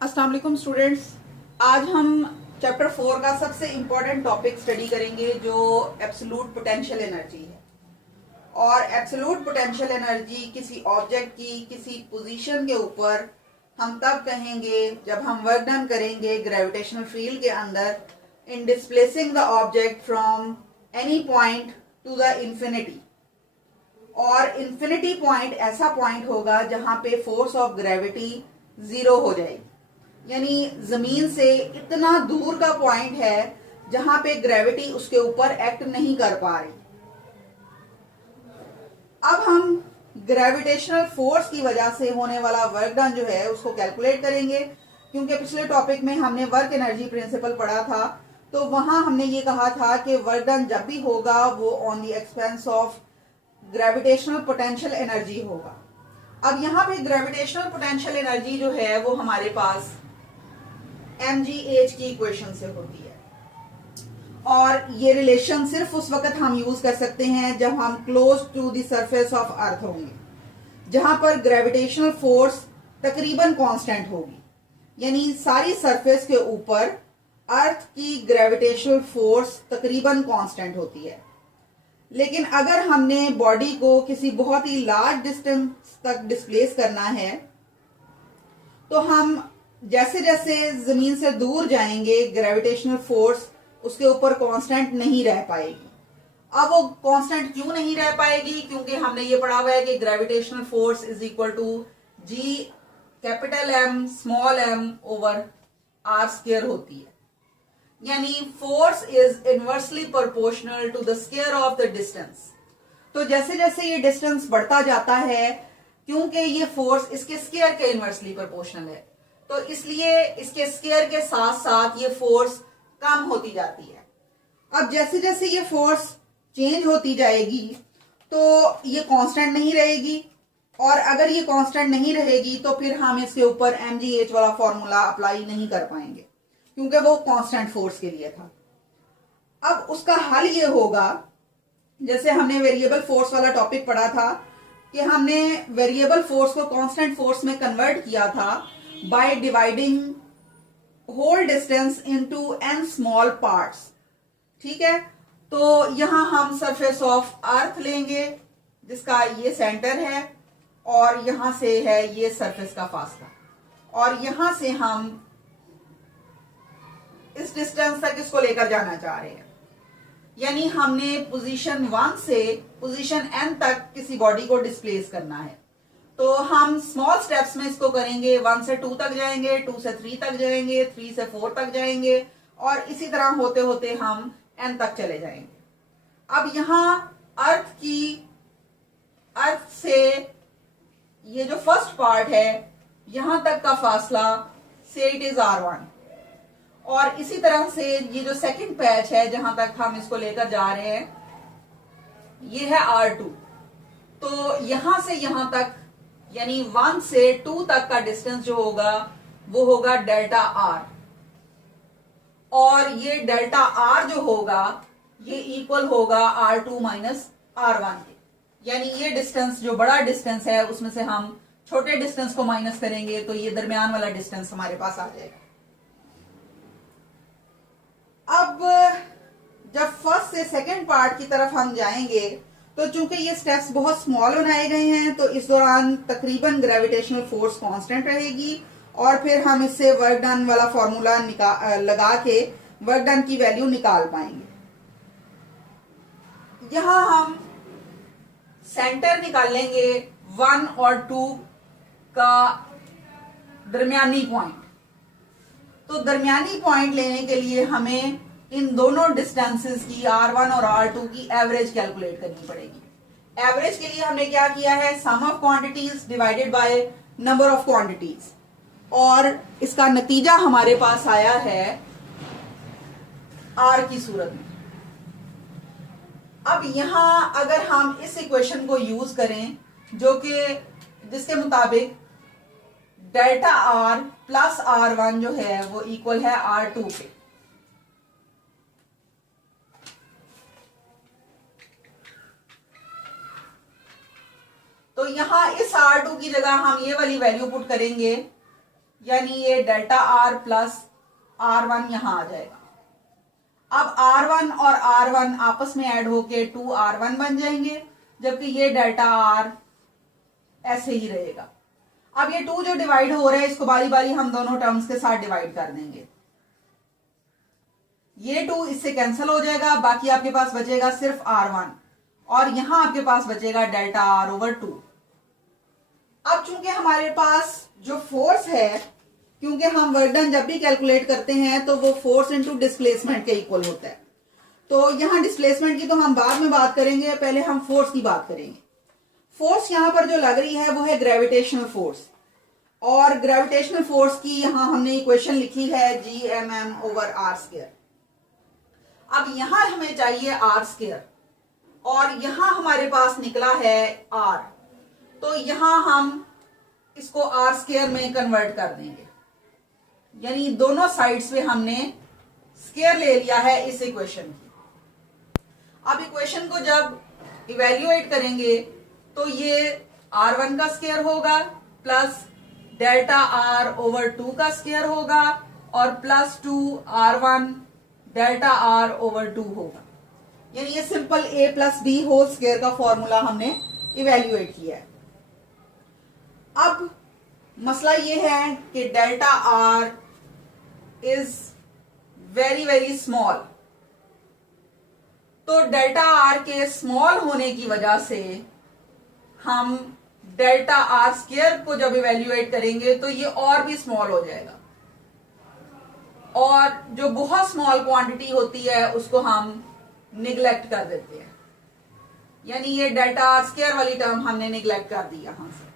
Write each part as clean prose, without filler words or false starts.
अस्सलाम वालेकुम स्टूडेंट्स। आज हम चैप्टर 4 का सबसे इम्पोर्टेंट टॉपिक स्टडी करेंगे जो एब्सोल्यूट पोटेंशियल एनर्जी है। और एब्सोल्यूट पोटेंशियल एनर्जी किसी ऑब्जेक्ट की किसी पोजीशन के ऊपर हम तब कहेंगे जब हम वर्क डन करेंगे ग्रेविटेशनल फील्ड के अंदर in displacing the object from any point to the infinity. और इंफिनिटी पॉइंट ऐसा पॉइंट होगा जहां पे फोर्स ऑफ ग्रेविटी जीरो हो जाएगी, यानी जमीन से इतना दूर का पॉइंट है जहां पे ग्रेविटी उसके ऊपर एक्ट नहीं कर पा रही। अब हम ग्रेविटेशनल फोर्स की वजह से होने वाला वर्क डन जो है उसको कैलकुलेट करेंगे, क्योंकि पिछले टॉपिक में हमने वर्क एनर्जी प्रिंसिपल पढ़ा था। तो वहां हमने ये कहा था कि वर्क डन जब भी होगा वो on the expense of gravitational potential energy होगा। अब यहाँ पे ग्रेविटेशनल पोटेंशियल एनर्जी जो है वो हमारे पास mgh की इक्वेशन से होती है, और ये रिलेशन सिर्फ उस वक्त हम यूज कर सकते हैं जब हम close to the surface of earth होंगे, जहां पर ग्रेविटेशनल फोर्स तकरीबन कांस्टेंट होगी। यानी सारी सरफेस के ऊपर अर्थ की ग्रेविटेशनल फोर्स तकरीबन कांस्टेंट होती है। लेकिन अगर हमने बॉडी को किसी बहुत ही लार्ज डिस्टेंस तक डिस्प्लेस करना है तो हम जैसे जैसे जमीन से दूर जाएंगे ग्रेविटेशनल फोर्स उसके ऊपर कांस्टेंट नहीं रह पाएगी। अब वो कांस्टेंट क्यों नहीं रह पाएगी? क्योंकि हमने ये पढ़ा हुआ है कि gravitational force is equal to G capital M small m over r square होती है। यानी force is inversely proportional to the square of the distance. तो जैसे जैसे ये डिस्टेंस बढ़ता जाता है, क्योंकि ये फोर्स इसके स्क्वायर के इनवर्सली प्रोपोर्शनल है, तो इसलिए इसके स्क्वायर के साथ साथ ये फोर्स कम होती जाती है। अब जैसे जैसे ये फोर्स चेंज होती जाएगी तो ये कांस्टेंट नहीं रहेगी, और अगर ये कांस्टेंट नहीं रहेगी तो फिर हम इसके ऊपर mgh वाला फॉर्मूला अप्लाई नहीं कर पाएंगे, क्योंकि वो कांस्टेंट फोर्स के लिए था। अब उसका हल ये होगा, जैसे हमने वेरिएबल फोर्स वाला टॉपिक पढ़ा था कि हमने वेरिएबल फोर्स को कांस्टेंट फोर्स में कन्वर्ट किया था by dividing whole distance into n small parts. ठीक है, तो यहां हम सरफेस ऑफ अर्थ लेंगे जिसका ये सेंटर है, और यहां से है ये सरफेस का फासला, और यहां से हम इस डिस्टेंस तक इसको लेकर जाना चाह रहे हैं। यानी हमने पोजीशन 1 से पोजीशन n तक किसी बॉडी को डिस्प्लेस करना है। तो हम स्मॉल स्टेप्स में इसको करेंगे, 1 से 2 तक जाएंगे, 2 से 3 तक जाएंगे, 3 से 4 तक जाएंगे, और इसी तरह होते होते हम n तक चले जाएंगे। अब यहां अर्थ से ये जो फर्स्ट पार्ट है यहां तक का फासला से इट इज r1, और इसी तरह से ये जो सेकंड पैच है जहां तक हम इसको लेकर जा रहे हैं ये है r2। तो यहां से यहां तक यानी 1 से 2 तक का डिस्टेंस जो होगा वो होगा डेल्टा r, और ये डेल्टा r जो होगा ये इक्वल होगा r2 माइनस r1 के। यानी ये डिस्टेंस जो बड़ा डिस्टेंस है उसमें से हम छोटे डिस्टेंस को माइनस करेंगे तो ये दरमियान वाला डिस्टेंस हमारे पास आ जाएगा। अब जब फर्स्ट से सेकंड पार्ट की तरफ हम जाएंगे तो चूंकि ये स्टेप्स बहुत स्मॉल बनाए गए हैं तो इस दौरान तकरीबन ग्रेविटेशनल फोर्स कांस्टेंट रहेगी, और फिर हम इससे वर्क डन वाला फॉर्मूला लगा के वर्क डन की वैल्यू निकाल पाएंगे। यहां हम सेंटर निकालेंगे 1 और 2 का दरमियानी पॉइंट। तो दरमियानी पॉइंट लेने के लिए हमें इन दोनों डिस्टेंसेस की r1 और r2 की एवरेज कैलकुलेट करनी पड़ेगी। एवरेज के लिए हमने क्या किया है, sum of quantities divided by number of quantities, और इसका नतीजा हमारे पास आया है r की सूरत में। अब यहां अगर हम इस इक्वेशन को यूज करें जिसके मुताबिक डेल्टा r प्लस r1 जो है वो इक्वल है r2 पे, तो यहां इस R2 की जगह हम ये वाली वैल्यू पुट करेंगे यानी ये डेल्टा आर प्लस R1 यहां आ जाएगा। अब R1 और R1 आपस में ऐड होके 2R1 बन जाएंगे, जबकि ये डेल्टा आर ऐसे ही रहेगा। अब ये 2 जो डिवाइड हो रहा है इसको बारी बारी हम दोनों टर्म्स के साथ डिवाइड कर देंगे। ये 2 इससे कैंसिल हो जाएगा, बाकी आपके पास बचेगा सिर्फ R1 और यहां आपके पास बचेगा डेल्टा आर ओवर 2। अब चूंकि हमारे पास जो फोर्स है, क्योंकि हम वर्क डन जब भी कैलकुलेट करते हैं तो वो फोर्स इनटू डिस्प्लेसमेंट के इक्वल होता है। तो यहां डिस्प्लेसमेंट की तो हम बाद में बात करेंगे, पहले हम फोर्स की बात करेंगे। फोर्स यहां पर जो लग रही है वो है ग्रेविटेशनल फोर्स, और ग्रेविटेशनल फोर्स की यहां हमने इक्वेशन लिखी है Gmm ओवर आर स्क्वायर। अब यहां हमें चाहिए आर स्क्वायर और यहां हमारे पास निकला है आर, तो यहां हम इसको आर स्क्वायर में कन्वर्ट कर देंगे, यानी दोनों साइड्स पे हमने स्क्वायर ले लिया है इस इक्वेशन की। अब इक्वेशन को जब इवेल्युएट करेंगे तो ये R1 का स्क्वायर होगा प्लस डेल्टा आर ओवर 2 का स्क्वायर होगा और plus 2R1 delta r over 2 होगा। यानी ये simple a plus b whole square का फॉर्मूला हमने इवेल्युएट किया है। अब मसला ये है कि delta r is very very small, तो डेल्टा आर के स्मॉल होने की वजह से हम डेल्टा आर स्क्वायर को जब इवेल्युएट करेंगे तो ये और भी स्मॉल हो जाएगा, और जो बहुत स्मॉल क्वांटिटी होती है उसको हम निगलेक्ट कर देते हैं, यानी ये डेल्टा आर स्क्वायर वाली टर्म हमने निगलेक्ट कर दी यहां से।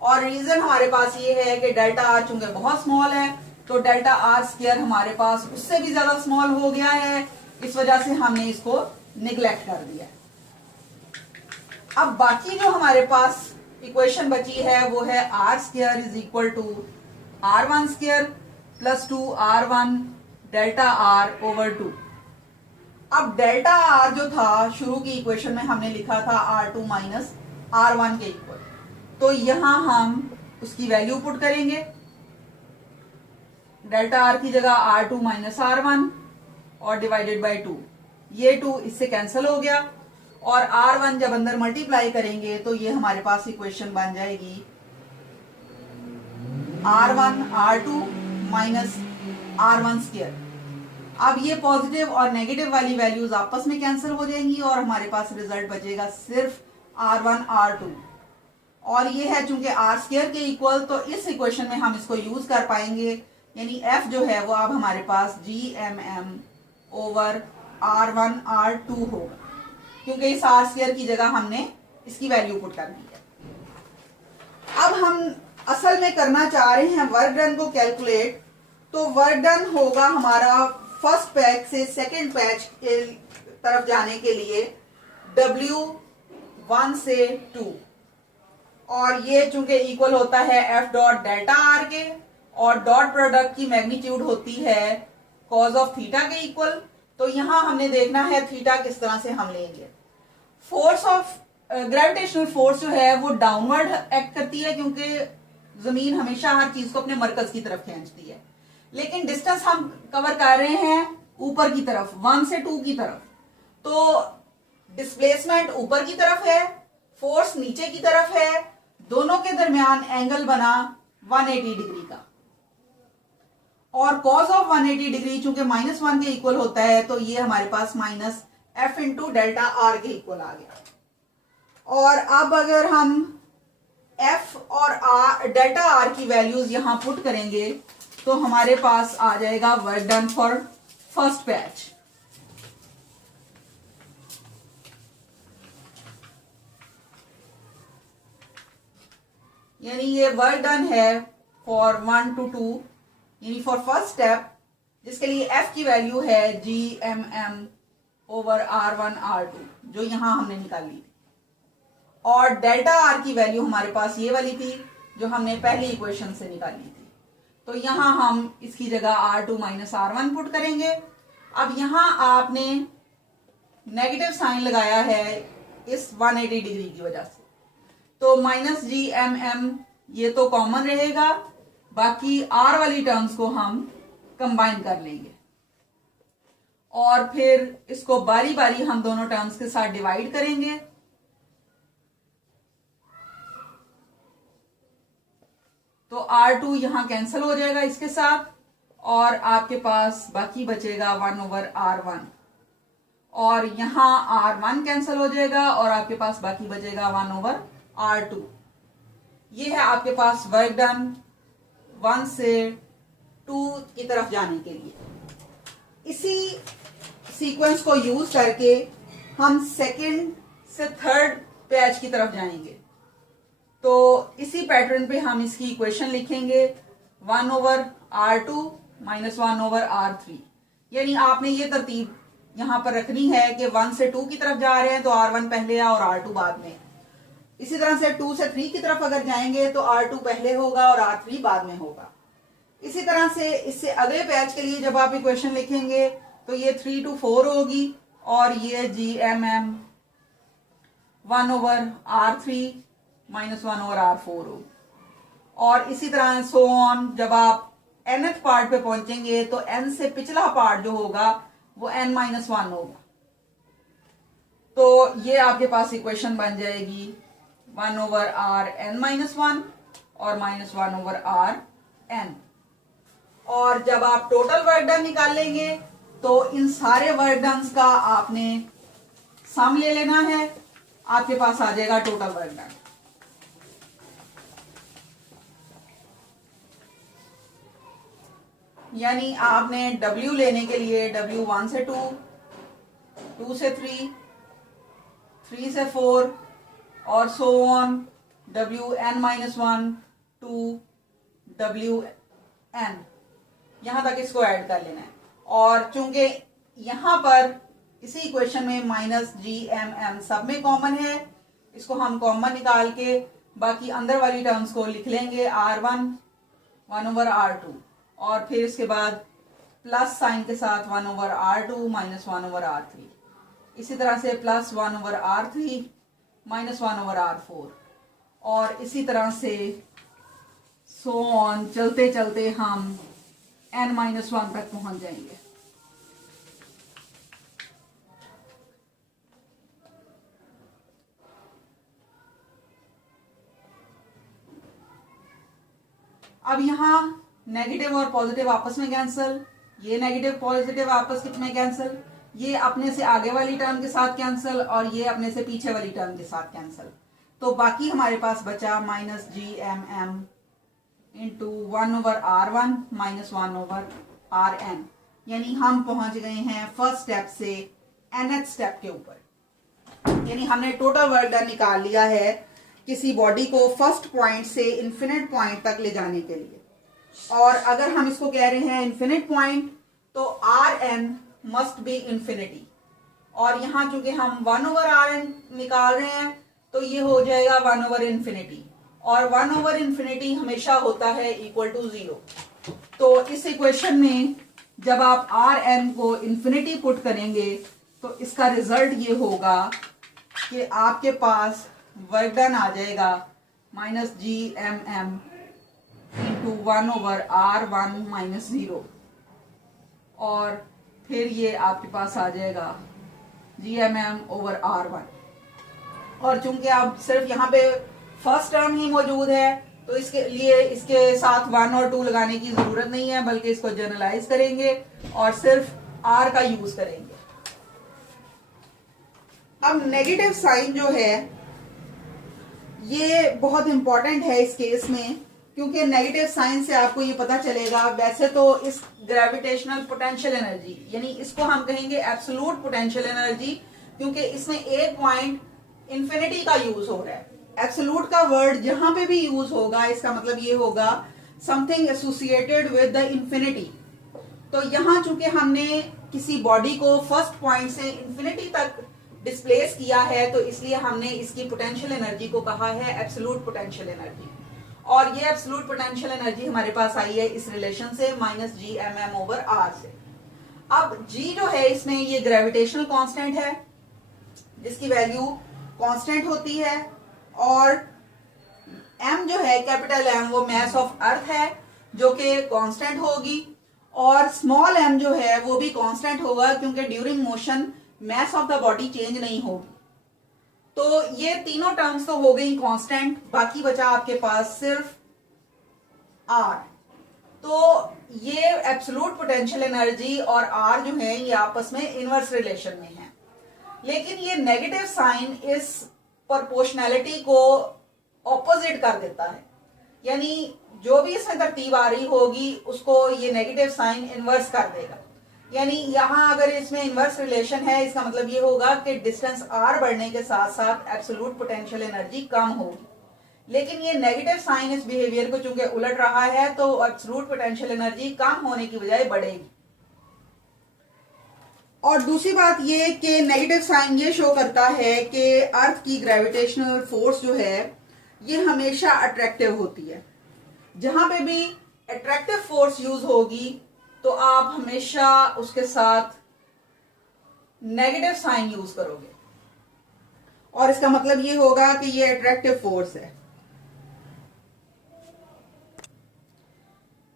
और रीजन हमारे पास ये है कि डेल्टा आर चूंकि बहुत स्मॉल है तो डेल्टा आर स्क्वायर हमारे पास उससे भी ज्यादा स्मॉल हो गया है, इस वजह से हमने इसको निगलेक्ट कर दिया। अब बाकी जो हमारे पास इक्वेशन बची है वो है r square is equal to R1 square plus 2R1 delta r over 2। अब डेल्टा आर जो था शुरू की इक्वेशन में हमने लिखा था R2 माइनस R1 के इक्वल, तो यहां हम उसकी वैल्यू पुट करेंगे। डेल्टा आर की जगह R2 माइनस R1 और डिवाइडेड बाय 2, ये 2 इससे कैंसिल हो गया और R1 जब अंदर मल्टीप्लाई करेंगे तो ये हमारे पास इक्वेशन बन जाएगी R1 R2 minus R1 square. अब ये पॉजिटिव और नेगेटिव वाली वैल्यूज आपस में कैंसिल हो जाएंगी और हमारे पास रिजल्ट बचेगा सिर्फ R1 R2, और ये है चूंकि आर स्क्वायर के इक्वल तो इस इक्वेशन में हम इसको यूज कर पाएंगे, यानी f जो है वो अब हमारे पास Gmm ओवर R1 R2 होगा, क्योंकि इस आर स्क्वायर की जगह हमने इसकी वैल्यू पुट कर दी है। अब हम असल में करना चाह रहे हैं वर्क डन को कैलकुलेट, तो वर्क डन होगा हमारा फर्स्ट पैच से सेकेंड पैच के तरफ जाने के लिए W1 से 2, और ये चूंकि इक्वल होता है F डॉट डेल्टा आर के, और डॉट प्रोडक्ट की मैग्नीट्यूड होती है कॉज ऑफ थीटा के इक्वल, तो यहां हमने देखना है थीटा किस तरह से हम लेंगे। फोर्स ऑफ ग्रेविटेशनल फोर्स जो है वो डाउनवर्ड एक्ट करती है, क्योंकि जमीन हमेशा हर चीज को अपने मरकज की तरफ खींचती है, लेकिन डिस्टेंस हम कवर कर रहे हैं ऊपर की तरफ 1 से 2 की तरफ, तो डिस्प्लेसमेंट ऊपर की तरफ है, फोर्स नीचे की तरफ है, दोनों के दरमियान एंगल बना 180 डिग्री का, और कॉज ऑफ 180 डिग्री चूंकि -1 के इक्वल होता है तो ये हमारे पास minus F into delta are के इक्वल आ गया। और अब अगर हम F और डेल्टा आर की वैल्यूज यहां पुट करेंगे तो हमारे पास आ जाएगा work done for first patch. यानी ये वर्क डन है फॉर 1 to 2, यानी फॉर फर्स्ट स्टेप, जिसके लिए F की वैल्यू है Gmm ओवर R1 R2 जो यहां हमने निकाली थी, और डेल्टा आर की वैल्यू हमारे पास ये वाली थी जो हमने पहली इक्वेशन से निकाली थी, तो यहां हम इसकी जगह R2 माइनस R1 पुट करेंगे। अब यहां आपने नेगेटिव साइन लगाया है इस 180 डिग्री की वजह से, तो माइनस Gmm ये तो कॉमन रहेगा, बाकी आर वाली टर्म्स को हम कंबाइन कर लेंगे और फिर इसको बारी बारी हम दोनों टर्म्स के साथ डिवाइड करेंगे। तो R2 यहां कैंसिल हो जाएगा इसके साथ और आपके पास बाकी बचेगा 1/R1 और यहां R1 कैंसिल हो जाएगा और आपके पास बाकी बचेगा 1/R2। ये है आपके पास वर्क डन 1 से 2 की तरफ जाने के लिए। इसी सीक्वेंस को यूज करके हम सेकंड से थर्ड पेज की तरफ जाएंगे। तो इसी पैटर्न पे हम इसकी इक्वेशन लिखेंगे 1/R2 - 1/R3। यानी आपने ये तरतीब यहां पर रखनी है कि 1 से 2 की तरफ जा रहे हैं तो R1 पहले और R2 बाद में। इसी तरह से 2 से 3 की तरफ अगर जाएंगे तो R2 पहले होगा और R3 बाद में होगा। इसी तरह से इससे अगले पैच के लिए जब आप इक्वेशन लिखेंगे तो ये 3 to 4 होगी और ये GMM 1/R3 - 1/R4 होगी। और इसी तरह सो ऑन जब आप nth पार्ट पे पहुंचेंगे तो n से पिछला पार्ट जो होगा वो n-1 होगा। तो ये आपके पास इक्वेशन बन जाएगी 1/Rn-1 और -1/Rn। और जब आप टोटल वर्क डन निकालेंगे तो इन सारे वर्क डन का आपने सम ले लेना है, आपके पास आ जाएगा टोटल वर्क डन। यानी आपने W लेने के लिए W 1 से 2, 2 से 3, 3 से 4 और so on WN-1 to WN, यहां तक इसको ऐड कर लेना है। और चूंकि यहां पर इसी इक्वेशन में -GMM सब में कॉमन है, इसको हम कॉमन निकाल के बाकी अंदर वाली टर्म्स को लिख लेंगे R1 1/R2 और फिर इसके बाद प्लस साइन के साथ 1/R2 - 1/R3। इसी तरह से प्लस 1/R3 - 1/R4 और इसी तरह से सो ऑन चलते चलते हम n-1 तक पहुंच जाएंगे। अब यहां नेगेटिव और पॉजिटिव आपस में कैंसिल, ये नेगेटिव पॉजिटिव आपस में कैंसिल, ये अपने से आगे वाली टर्म के साथ कैंसिल और ये अपने से पीछे वाली टर्म के साथ कैंसिल। तो बाकी हमारे पास बचा -GMM इंटू 1/R1 - 1/Rn। यानी हम पहुंच गए हैं फर्स्ट स्टेप से nth स्टेप के ऊपर। यानी हमने टोटल वर्क डन निकाल लिया है किसी बॉडी को फर्स्ट पॉइंट से इन्फिनिट पॉइंट तक ले जाने के लिए। और अगर हम इसको कह रहे हैं इन्फिनिट पॉइंट तो Rn मस्ट बी इंफिनिटी। और यहां चूंकि हम 1/Rn निकाल रहे हैं तो ये हो जाएगा 1/∞। और 1/∞ हमेशा होता है इक्वल टू 0। तो इस इक्वेशन में जब आप Rn को इंफिनिटी पुट करेंगे तो इसका रिजल्ट ये होगा कि आपके पास वर्क डन आ जाएगा -GMM इंटू 1/R1 - 0 और फिर ये आपके पास आ जाएगा GMM/R1। और चूंकि आप सिर्फ यहाँ पे फर्स्ट टर्म ही मौजूद है तो इसके लिए इसके साथ 1 और 2 लगाने की जरूरत नहीं है, बल्कि इसको जनरलाइज करेंगे और सिर्फ R का यूज करेंगे। अब नेगेटिव साइन जो है ये बहुत इंपॉर्टेंट है इस केस में, क्योंकि नेगेटिव साइन से आपको ये पता चलेगा। वैसे तो इस ग्रेविटेशनल पोटेंशियल एनर्जी यानी इसको हम कहेंगे एब्सोल्यूट पोटेंशियल एनर्जी, क्योंकि इसमें एक पॉइंट इंफिनिटी का यूज हो रहा है। एब्सोल्यूट का वर्ड जहां पे भी यूज होगा इसका मतलब ये होगा something associated with the infinity. तो यहां चूंकि हमने किसी बॉडी को फर्स्ट पॉइंट से इंफिनिटी तक डिस्प्लेस किया है तो इसलिए हमने इसकी पोटेंशियल एनर्जी को कहा है एब्सोल्यूट पोटेंशियल एनर्जी। और ये एब्सोल्यूट पोटेंशियल एनर्जी हमारे पास आई है इस रिलेशन से -GMM/R से। अब G जो है इसमें ये ग्रेविटेशनल कांस्टेंट है जिसकी वैल्यू कांस्टेंट होती है, और M जो है कैपिटल M वो मास ऑफ अर्थ है जो कि कांस्टेंट होगी, और स्मॉल m जो है वो भी कांस्टेंट होगा क्योंकि during motion mass of the body change नहीं होगी। तो ये तीनों टर्म्स तो हो गई कांस्टेंट, बाकी बचा आपके पास सिर्फ r। तो ये एब्सोल्यूट पोटेंशियल एनर्जी और r जो है ये आपस में इनवर्स रिलेशन में है, लेकिन ये नेगेटिव साइन इस प्रोपोर्शनैलिटी को ऑपोजिट कर देता है, यानी जो भी इसमें तरतीब आ रही होगी उसको ये नेगेटिव साइन इनवर्स कर देगा। यानी यहां अगर इसमें इनवर्स रिलेशन है, इसका मतलब ये होगा कि डिस्टेंस r बढ़ने के साथ साथ एब्सोल्यूट पोटेंशियल एनर्जी कम होगी, लेकिन ये नेगेटिव साइन इस बिहेवियर को चूंकि उलट रहा है तो एब्सोल्यूट पोटेंशियल एनर्जी कम होने की बजाय बढ़ेगी। और दूसरी बात ये कि नेगेटिव साइन ये शो करता है कि अर्थ की ग्रेविटेशनल फोर्स जो है ये हमेशा अट्रैक्टिव होती है। जहां पे भी अट्रैक्टिव फोर्स यूज होगी तो आप हमेशा उसके साथ नेगेटिव साइन यूज करोगे, और इसका मतलब ये होगा कि ये अट्रैक्टिव फोर्स है।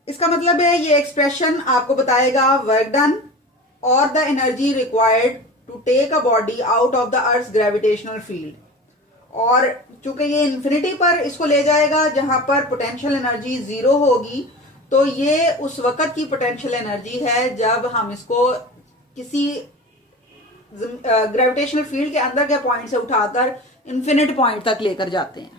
इसका मतलब है ये एक्सप्रेशन आपको बताएगा वर्क डन और the energy required to take a body out of the earth gravitational field, और चूंकि ये इन्फिनिटी पर इसको ले जाएगा जहां पर पोटेंशियल एनर्जी जीरो होगी, तो ये उस वक्त की पोटेंशियल एनर्जी है जब हम इसको किसी ग्रेविटेशनल फील्ड के अंदर के पॉइंट से उठाकर इन्फिनिट पॉइंट तक लेकर जाते हैं।